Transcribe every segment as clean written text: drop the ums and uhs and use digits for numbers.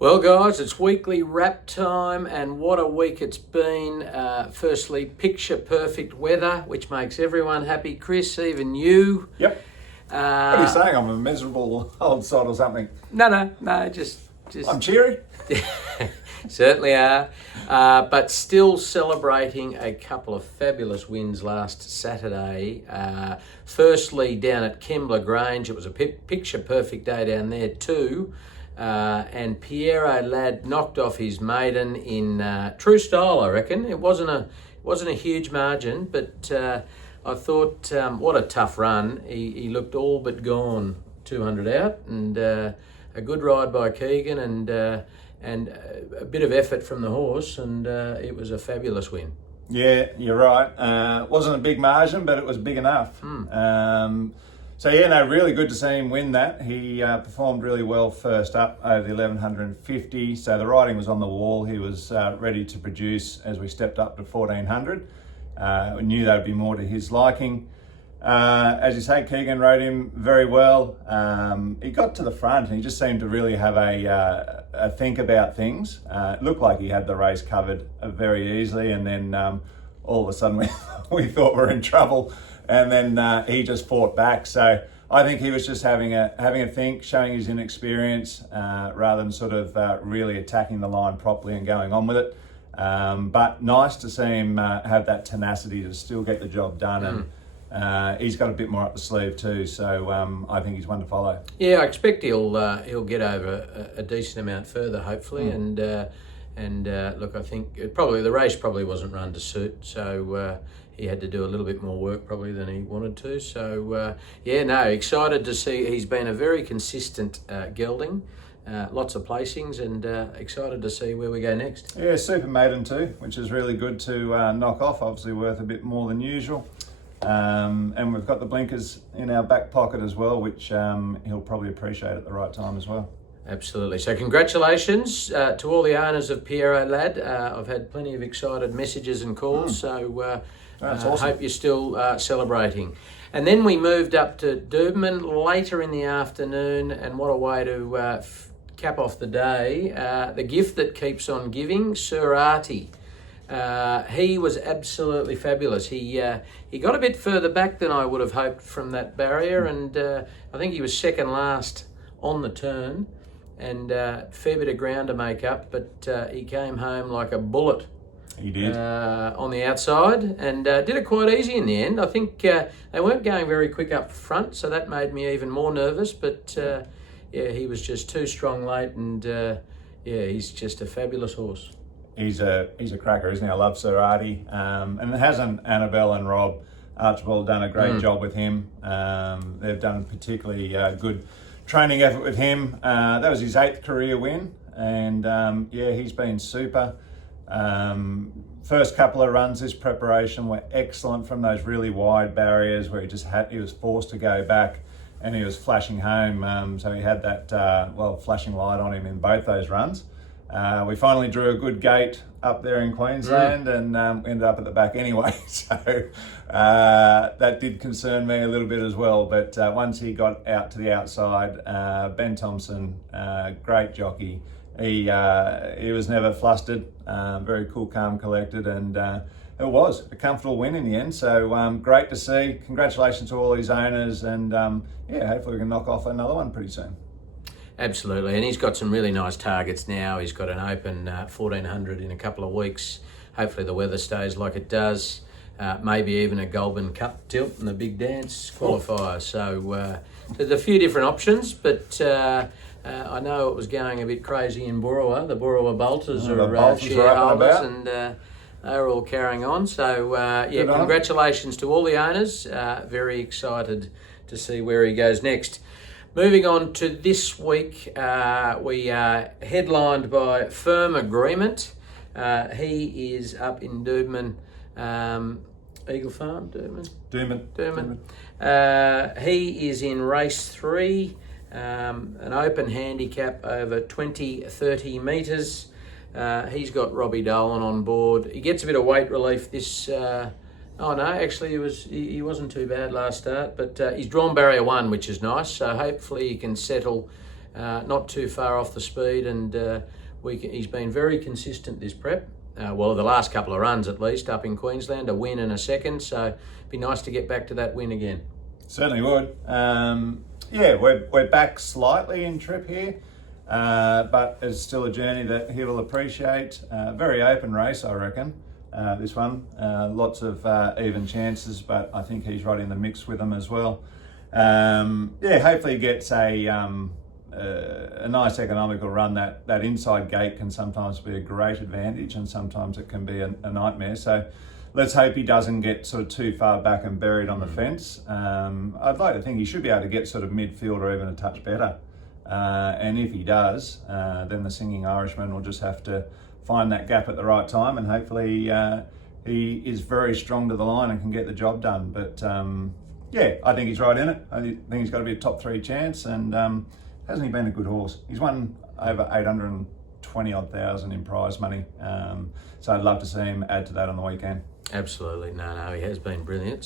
Well, guys, it's weekly wrap time, and what a week it's been. Firstly, picture perfect weather, which makes everyone happy. Chris, even you. Yep. What are you saying? I'm a miserable old sod or something? No, just. I'm cheery. Certainly are, but still celebrating a couple of fabulous wins last Saturday. Firstly, down at Kembla Grange, it was a picture perfect day down there too. And Piero Ladd knocked off his maiden in true style, I reckon. It wasn't a huge margin, but I thought, what a tough run. He looked all but gone, 200 out, and a good ride by Keegan, and a bit of effort from the horse, and it was a fabulous win. Yeah, you're right. Wasn't a big margin, but it was big enough. Really good to see him win that. He performed really well first up over the 1150, so the riding was on the wall. He was ready to produce as we stepped up to 1400. We knew that would be more to his liking. As you say, Keegan rode him very well. He got to the front and he just seemed to really have a think about things. It looked like he had the race covered very easily, and then all of a sudden we thought we were in trouble. And then he just fought back. So I think he was just having a think, showing his inexperience, rather than sort of really attacking the line properly and going on with it. But nice to see him have that tenacity to still get the job done. And he's got a bit more up the sleeve too. So I think he's one to follow. Yeah, I expect he'll get over a decent amount further, hopefully. And look, I think the race probably wasn't run to suit. So he had to do a little bit more work probably than he wanted to. So, excited to see. He's been a very consistent gelding, lots of placings, and excited to see where we go next. Yeah, super maiden too, which is really good to knock off, obviously worth a bit more than usual. And we've got the blinkers in our back pocket as well, which he'll probably appreciate at the right time as well. Absolutely. So congratulations to all the owners of Piero Ladd. I've had plenty of excited messages and calls, so that's awesome. I hope you're still celebrating. And then we moved up to Doberman later in the afternoon, and what a way to cap off the day. The gift that keeps on giving, Sir Arty. He was absolutely fabulous. He got a bit further back than I would have hoped from that barrier, and I think he was second last on the turn, and fair bit of ground to make up, but he came home like a bullet. He did. On the outside, and did it quite easy in the end. I think they weren't going very quick up front, so that made me even more nervous, but he was just too strong late, and he's just a fabulous horse. He's a cracker, isn't he? I love Sir Arty. And hasn't Annabelle and Rob Archibald done a great job with him? They've done particularly good training effort with him. That was his 8th career win, and he's been super. First couple of runs this preparation were excellent from those really wide barriers where he was forced to go back, and he was flashing home. So he had that flashing light on him in both those runs. We finally drew a good gate up there in Queensland, and ended up at the back anyway. So that did concern me a little bit as well. But once he got out to the outside, Ben Thompson, great jockey. He was never flustered, very cool, calm, collected, and it was a comfortable win in the end. So great to see. Congratulations to all his owners, and hopefully we can knock off another one pretty soon. Absolutely, and he's got some really nice targets now. He's got an open 1400 in a couple of weeks. Hopefully the weather stays like it does. Maybe even a Goulburn Cup tilt and the big dance qualifier. So there's a few different options, but I know it was going a bit crazy in Boorowa. The Boorowa Bolters are shareholders, and they're all carrying on. So congratulations to all the owners. Very excited to see where he goes next. Moving on to this week, we are headlined by Firm Agreement. He is up in Doberman, Eagle Farm, Doberman. He is in race 3, an open handicap over 20-30 metres. He's got Robbie Dolan on board. He gets a bit of weight relief this he wasn't too bad last start, but he's drawn barrier 1, which is nice, so hopefully he can settle not too far off the speed, and he's been very consistent this prep. Well, the last couple of runs at least up in Queensland, a win and a second, so it'd be nice to get back to that win again. Certainly would. We're back slightly in trip here, but it's still a journey that he will appreciate. Very open race, I reckon, this one. Lots of even chances, but I think he's right in the mix with them as well. Hopefully he gets a nice economical run. That inside gate can sometimes be a great advantage, and sometimes it can be a nightmare. So let's hope he doesn't get sort of too far back and buried on the fence. I'd like to think he should be able to get sort of midfield or even a touch better. And if he does, then the Singing Irishman will just have to find that gap at the right time, and hopefully he is very strong to the line and can get the job done. But I think he's right in it. I think he's got to be a top 3 chance, and hasn't he been a good horse? He's won over 820 odd thousand in prize money. So I'd love to see him add to that on the weekend. Absolutely. No, he has been brilliant.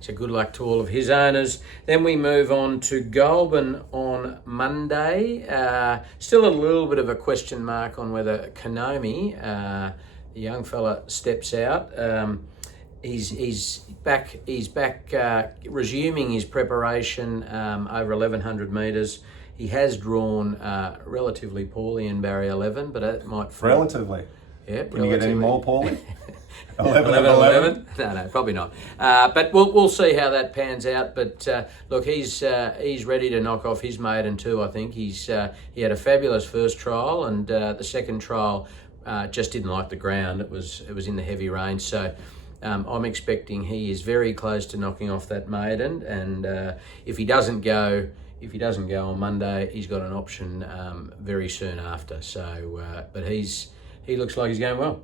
So good luck to all of his owners. Then we move on to Goulburn on Monday. Still a little bit of a question mark on whether Konomi, the young fella, steps out. He's back resuming his preparation over 1,100 metres. He has drawn relatively poorly in barrier 11, but it might... Relatively? Yeah, Can you get any more poorly? 11? No, probably not. But we'll see how that pans out. But look, he's ready to knock off his maiden too. I think he had a fabulous first trial, and the second trial just didn't like the ground. It was in the heavy rain, so I'm expecting he is very close to knocking off that maiden. And if he doesn't go on Monday, he's got an option very soon after. So, but he looks like he's going well.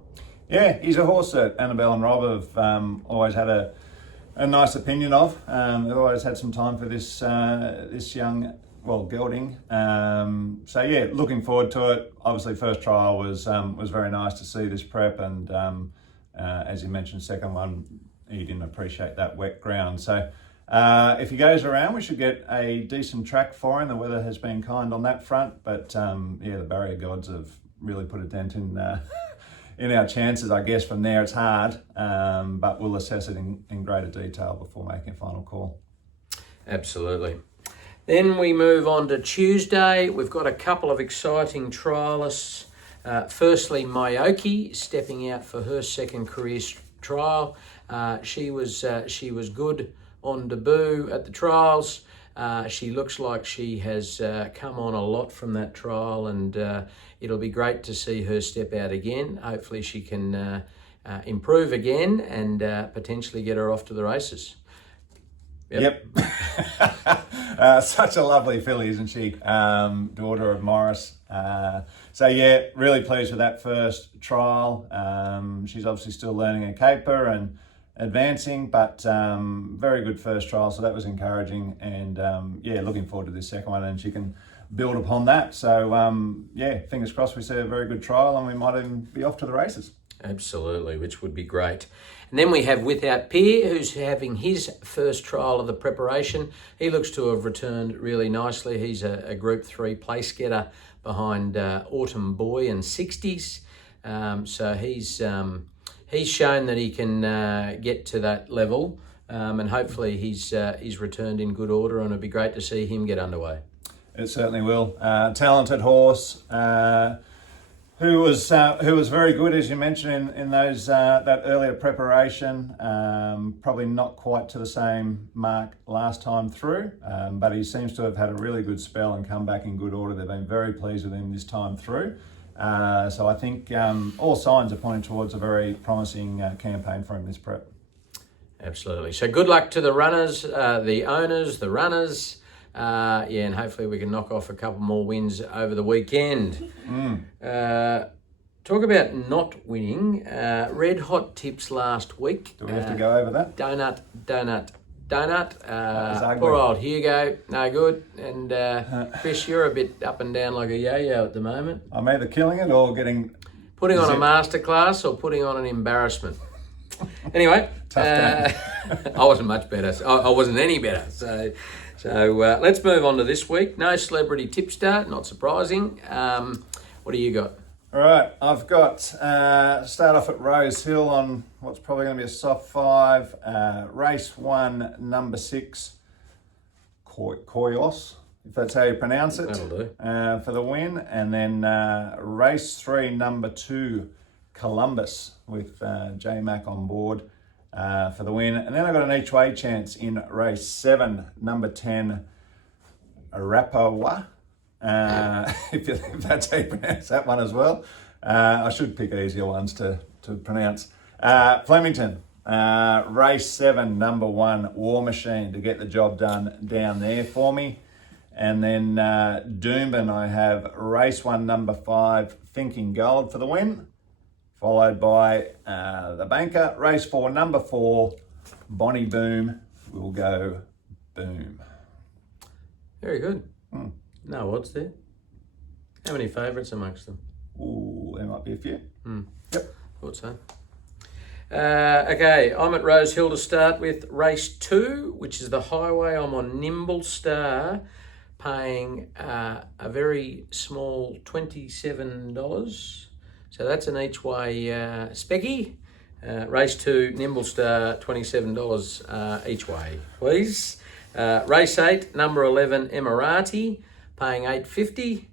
Yeah, he's a horse that Annabelle and Rob have always had a nice opinion of. They've always had some time for this young, gelding. Looking forward to it. Obviously, first trial was very nice to see this prep, and as you mentioned, second one, he didn't appreciate that wet ground. So if he goes around, we should get a decent track for him. The weather has been kind on that front, but the barrier gods have really put a dent in our chances. I guess from there it's hard, but we'll assess it in greater detail before making a final call. Absolutely. Then we move on to Tuesday. We've got a couple of exciting trialists. Firstly, Mayoki stepping out for her second career trial. She was good on debut at the trials. She looks like she has come on a lot from that trial, and it'll be great to see her step out again. Hopefully she can improve again and potentially get her off to the races. Yep. Such a lovely filly, isn't she? Daughter of Morris. Really pleased with that first trial. She's obviously still learning a caper and advancing, but very good first trial, so that was encouraging, and looking forward to this second one, and she can build upon that. So fingers crossed we see a very good trial, and we might even be off to the races. Absolutely, which would be great. And then we have Without Peer, who's having his first trial of the preparation. He looks to have returned really nicely. He's a Group 3 place getter behind Autumn Boy and 60s. So he's shown that he can get to that level, and hopefully he's returned in good order, and it'd be great to see him get underway. It certainly will. Talented horse, who was very good, as you mentioned, in those that earlier preparation. Probably not quite to the same mark last time through, but he seems to have had a really good spell and come back in good order. They've been very pleased with him this time through. So I think all signs are pointing towards a very promising campaign for him this prep. Absolutely. So good luck to the runners, the owners, the runners. And hopefully we can knock off a couple more wins over the weekend. Talk about not winning. Red hot tips last week. Do we have to go over that? Donut. Ugly. Poor old Hugo, no good. And Chris, you're a bit up and down like a yo-yo at the moment. I'm either killing it or putting on a masterclass or putting on an embarrassment. Anyway, tough game. I wasn't much better. I wasn't any better. So So let's move on to this week. No celebrity tipster, not surprising. What do you got? All right, I've got, start off at Rose Hill on what's probably going to be a soft 5. Race 1, number 6, Koyos, if that's how you pronounce it. That'll do. For the win. And then race 3, number 2, Columbus, with J Mac on board for the win. And then I got an each way chance in race 7, number 10, Arapawa. If that's how you pronounce that one as well. I should pick easier ones to pronounce. Flemington, race 7, number 1, War Machine, to get the job done down there for me. And then Doomben, I have race 1, number 5, Thinking Gold for the win. Followed by the banker, race 4, number 4, Bonnie Boom, will go boom. Very good. No odds there. How many favourites amongst them? Ooh, there might be a few. Yep. Thought so. Okay, I'm at Rose Hill to start with race 2, which is the highway. I'm on Nimble Star, paying a very small $27. So that's an each way specky. Race 2, Nimble Star, $27 each way, please. Race 8, number 11, Emirati, paying $8.50.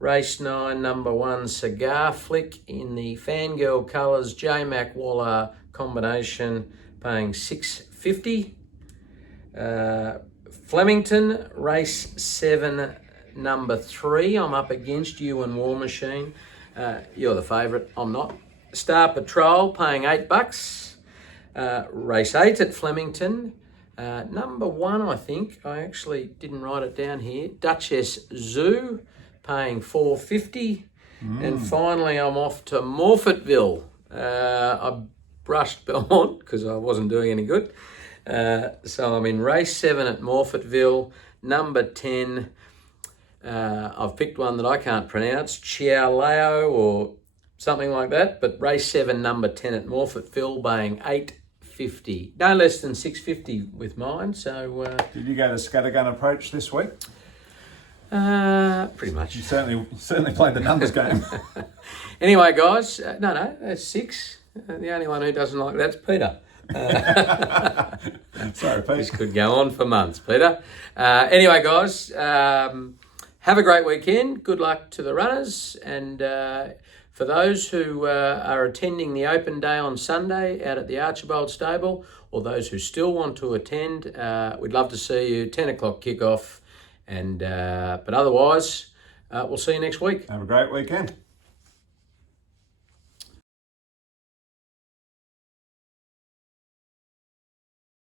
Race 9, number 1, Cigar Flick in the Fangirl colours, J Mac Waller combination, paying $6.50. Flemington, race 7, number 3. I'm up against you and War Machine. You're the favourite, I'm not. Star Patrol, paying $8. Race 8 at Flemington. Number 1, I think, I actually didn't write it down here, Duchess Zoo, paying $4.50. And finally, I'm off to Morfettville. I brushed Belmont because I wasn't doing any good. So I'm in race 7 at Morfettville, number 10. I've picked one that I can't pronounce, Chialao or something like that, but race 7, number 10 at Morfettville, paying $8.50. No less than $6.50 with mine. So Did you go the scattergun approach this week? pretty much. You certainly played the numbers game. Anyway, guys, no, that's 6. The only one who doesn't like that's Peter. Sorry, Pete. This could go on for months, Peter. Anyway, guys, have a great weekend. Good luck to the runners. And for those who are attending the open day on Sunday out at the Archibald stable, or those who still want to attend, we'd love to see you. 10 o'clock kickoff. And but otherwise, we'll see you next week. Have a great weekend.